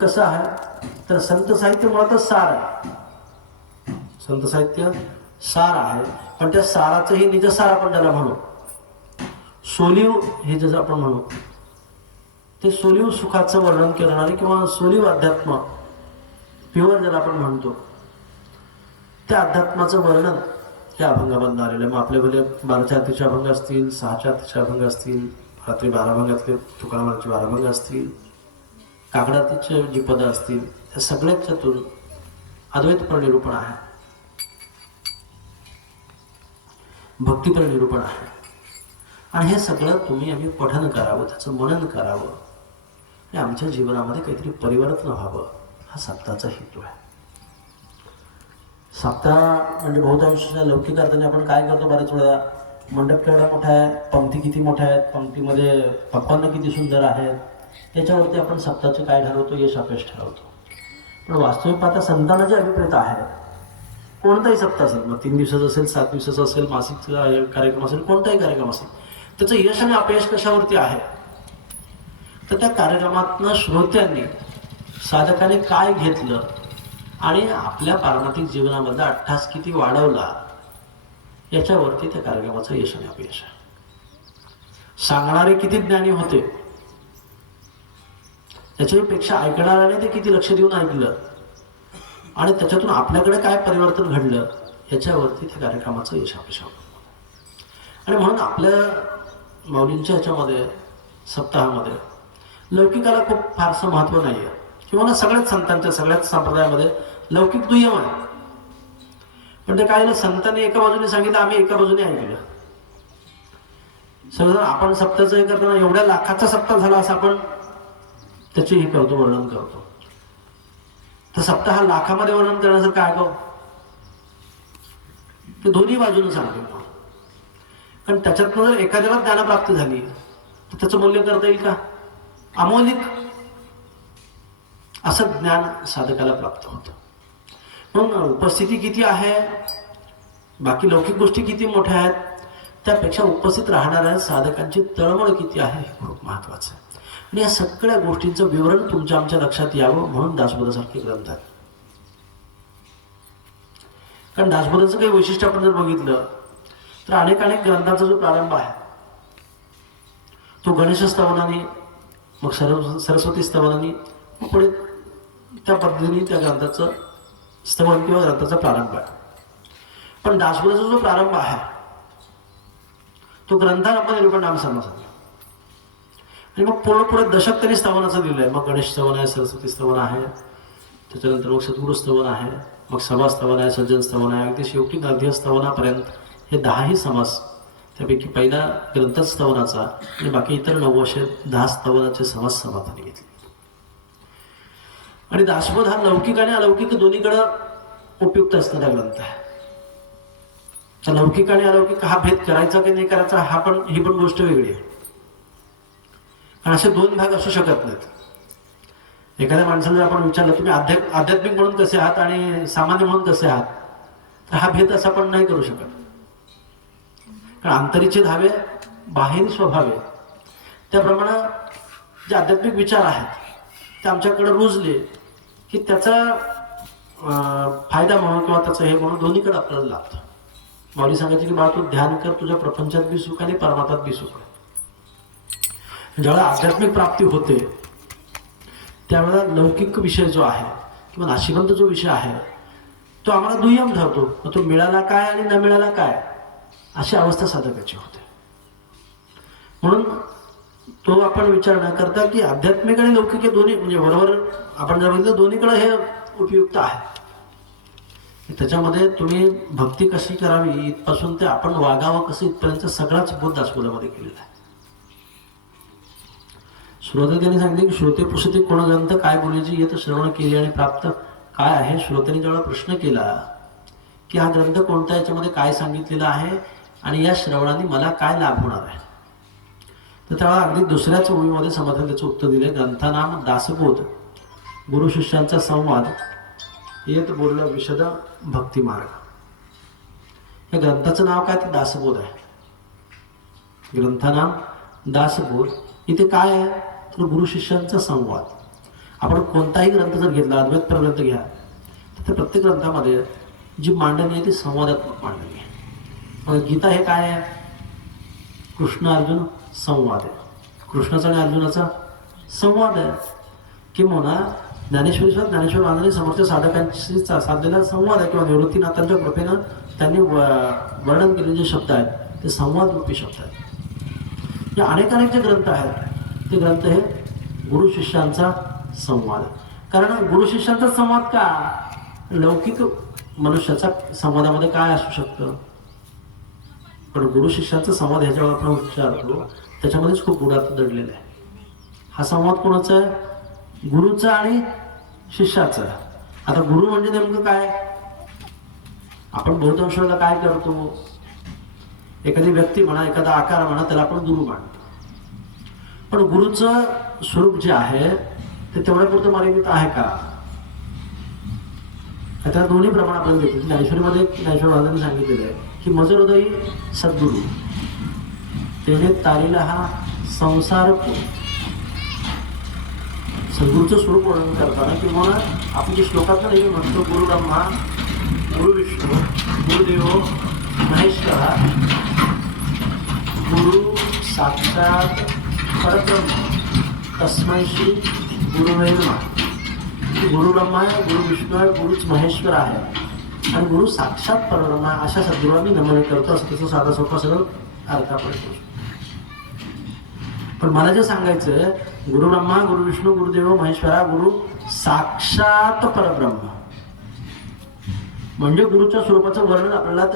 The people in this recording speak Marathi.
कसं आहे? तर संत साहित्य मुळातच सार आहे. संत साहित्य सार आहे. पण त्या साराचंही निजसार आपण त्याला म्हणू. सोलीव हे जसं आपण म्हणू. ते सोलीव सुखाचं वर्णन करणारे किंवा सोलीव अध्यात्म प्युअर ज्याला आपण म्हणतो त्या अध्यात्माचं वर्णन या अभंगामधनं आलेलं आहे. मग आपल्याकडे बाराच्या अतिशय अभंग असतील सहाच्या अतिशय अभंग असतील रात्री बारा भंगातले तुकारामाचे बारा भंग असतील काकडातीचे जी पदं असतील त्या सगळ्याच्यातून अद्वैतपर निरूपण आहे. भक्तीपर निरूपण आहे. आणि हे सगळं तुम्ही आम्ही पठन करावं त्याचं मनन करावं. आणि आमच्या जीवनामध्ये काहीतरी परिवर्तन व्हावं हा सप्ताहाचा हेतू आहे. सप्ताह म्हणजे बहुतांशच्या लौकिक अर्थाने आपण काय करतो बऱ्याच वेळा? मंडप केवढा मोठा आहे पंक्ती किती मोठ्या आहेत? पंक्तीमध्ये पप्पांना किती सुंदर आहेत? त्याच्यावरती आपण सप्ताहाचे काय ठरवतो यश अपयश ठरवतो. पण वास्तविक पाहता संतांना जे अभिप्रेत आहे कोणताही सप्ताह असेल मग तीन दिवसाचा असेल सात दिवसाचा असेल मासिकचा कार्यक्रम असेल कोणताही कार्यक्रम असेल त्याचं यश आणि अपयश कशावरती आहे? तर त्या कार्यक्रमातनं श्रोत्यांनी साधकाने काय घेतलं आणि आपल्या पारमार्थिक जीवनामधला अट्ठास किती वाढवला याच्यावरती त्या कार्यक्रमाचं यश आणि अपयश आहे. सांगणारे किती ज्ञानी होते त्याच्यापेक्षा ऐकणाऱ्याने ते किती लक्ष देऊन ऐकलं? आणि त्याच्यातून आपल्याकडे काय परिवर्तन घडलं? याच्यावरती त्या कार्यक्रमाचं यश अपयश आणि म्हणून आपल्या माऊलींच्या ह्याच्यामध्ये सप्ताहामध्ये लौकिकाला खूप फारसं महत्त्व नाही आहे किंवा ना सगळ्याच संतांच्या सगळ्याच संप्रदायामध्ये लौकिक दुय्यम आहे. पण ते काय झालं, संतांनी एका बाजूने सांगितलं आम्ही एका बाजूने ऐकलं. समजा आपण सप्ताचं हे करताना एवढ्या लाखाचा सप्ताह झाला असं आपण त्याचे हे करतो वर्णन करतो. तर सप्ताह लाखामध्ये वर्णन करण्याचं काय गो? ते दोन्ही बाजूने सांगतो मला. कारण त्याच्यातनं जर एखाद्याला ज्ञानप्राप्ती झाली तर त्याचं मूल्य करता येईल का? अमौलिक असं ज्ञान साधकाला प्राप्त होतं. म्हणून उपस्थिती किती आहे? बाकी लौकिक गोष्टी किती मोठ्या आहेत? त्यापेक्षा उपस्थित राहणाऱ्या साधकांची तळमळ किती आहे हे खूप महत्वाचं आहे. आणि या सगळ्या गोष्टींचं विवरण तुमच्या आमच्या लक्षात यावं म्हणून दासबोधासारखे ग्रंथ आहेत. कारण दासबोधाचं काही वैशिष्ट्य आपण जर बघितलं तर अनेक अनेक ग्रंथांचा जो प्रारंभ आहे तो गणेश स्तवनाने मग सरस्व सरस्वती स्तवनाने मग पुढे त्या पद्धतीने त्या ग्रंथाचं स्तवन किंवा ग्रंथाचा प्रारंभ आहे. पण दासबोधाचा जो प्रारंभ आहे तो ग्रंथाला आपण निरूपण नाम समासाचा आणि मग पूर्ण पुढे दशक त्यांनी स्तवनाचं दिलं आहे मग गणेश स्तवन आहे सरस्वती स्तवन आहे त्याच्यानंतर मग सद्गुरु स्तवन आहे मग सभा स्तवन आहे सज्जन स्तवन आहे अगदी शेवटी गांधी स्तवनापर्यंत हे दहाही समास त्यापैकी पहिला ग्रंथ स्तवनाचा आणि बाकी इतर नऊ असे दहा स्तवनाचे समास समाधानी घेतले. आणि दासबोध हा लौकिक आणि अलौकिक दोन्हीकडं उपयुक्त असणारा ग्रंथ आहे. तर लौकिक आणि अलौकिक हा भेद करायचा की नाही करायचा हा पण ही पण गोष्ट वेगळी आहे. असे दोन भाग असू शकत नाहीत. एखाद्या माणसाला जर आपण विचारलं तुम्ही आध्यात्मिक आध्यात्मिक म्हणून कसे आहात आणि सामान्य म्हणून कसे आहात? तर हा भेद असा आपण नाही करू शकत. कारण आंतरिचे धावे बाहेर स्वभावे. त्याप्रमाणे जे आध्यात्मिक विचार आहेत ते आमच्याकडे रुजले की त्याचा फायदा म्हणून किंवा त्याचं हे म्हणून दोन्हीकडे आपल्याला लागतं माऊली सांगायचे की बाळा तू ध्यान कर तुझ्या प्रपंचात बी सुख आणि परमात्मात बी सुख आहे. ज्यावेळेला आध्यात्मिक प्राप्ती होते त्यावेळेला लौकिक विषय जो आहे किंवा नाशिवंत जो विषय आहे तो आम्हाला दुय्यम ठरतो. मग तो मिळाला काय आणि न मिळाला काय? अशी अवस्था साधकाची होते. म्हणून तो आपण विचार न करता की आध्यात्मिक आणि लौकिक हे दोन्ही म्हणजे बरोबर आपण जर बघितलं दोन्हीकडे हे उपयुक्त आहे. त्याच्यामध्ये तुम्ही भक्ती कशी करावी इथपासून ते आपण वागावं कसं इथपर्यंत सगळाच बुद्ध आस्कुलामध्ये केलेला आहे. श्रोते त्यांनी सांगितले की श्रोते पुसते कोण ग्रंथ काय बोलायची येत श्रवण केले आणि प्राप्त काय आहे? श्रोत्यांनी जेव्हा प्रश्न केला की हा ग्रंथ कोणत्या याच्यामध्ये काय सांगितलेलं आहे? आणि या श्रवणाने मला काय लाभ होणार आहे? तर त्याला अगदी दुसऱ्याच ओळीमध्ये समाधान त्याचं उत्तर दिले. ग्रंथानाम दासबोध गुरु शिष्यांचा संवाद येत बोललं विशद भक्ती मार्ग. या ग्रंथाचं नाव काय? ते दासबोध आहे. ग्रंथानाम दासबोध. इथे काय आहे? तर गुरु शिष्यांचा संवाद. आपण कोणताही ग्रंथ जर घेतला अद्वैत ग्रंथ घ्या तर त्या प्रत्येक ग्रंथामध्ये जी मांडणी आहे ती संवादात्मक मांडणी आहे. मग गीता हे काय आहे? कृष्ण अर्जुन संवाद आहे. कृष्णाचा आणि अर्जुनाचा संवाद आहे. किंवा ज्ञानेश्वरीश्वर ज्ञानेश्वर महाराजांनी समोरच्या साधकांशी साधलेला संवाद आहे किंवा निवृत्तीनाथांच्या कृपेनं त्यांनी व- वर्णन केलेले जे शब्द आहेत ते संवादरूपी शब्द आहेत. जे अनेक अनेक जे ग्रंथ आहेत ते ग्रंथ हे गुरु शिष्यांचा संवाद. कारण गुरु शिष्यांचा संवाद का? लौकिक मनुष्याचा संवादामध्ये काय असू शकतं? पण गुरु शिष्यांचा संवाद ह्याच्यावर आपण विचारतो त्याच्यामध्येच खूप गुणार्थ दडलेला आहे. हा संवाद कोणाचा आहे? गुरुचा आणि शिष्याचा आता गुरु म्हणजे नेमकं काय? आपण बहुतांश वेळेला काय करतो? एखादी व्यक्ती म्हणा एखादा आकार म्हणा त्याला आपण गुरु मानतो. पण गुरुचं स्वरूप जे आहे ते तेवढ्या पुरतं मर्यादित आहे का? आता दोन्ही प्रमाण आपण देतो. ज्ञानेश्वरीमध्ये ज्ञानेश्वर महाराजांनी सांगितलेलं आहे की मज सद्गुरु. सद्गुरू तेने तारीला हा संसार सद्गुरूचं स्वरूप वर्णन करताना किंवा आपण जे श्लोकात नाही म्हणतो गुरु ब्रह्मा गुरु विष्णू गुरुदेव महेश्वरा गुरु साक्षात परब्रह्म तस्मै श्री गुरुवे गुरु ब्रह्मा आहे गुरु विष्णू आहे गुरुच महेश्वर आहे. आणि गुरु साक्षात परब्रह्म आहे अशा सद्गुरूंना मी नमन करतो. असं तसं साधा सोपा सगळं अर्थ आपण करू पण मला जे सांगायचं गुरु ब्रह्मा गुरु विष्णू गुरुदेव महेश्वरा गुरु साक्षात परब्रह्म. म्हणजे गुरुच्या स्वरूपाचं वर्णन आपल्याला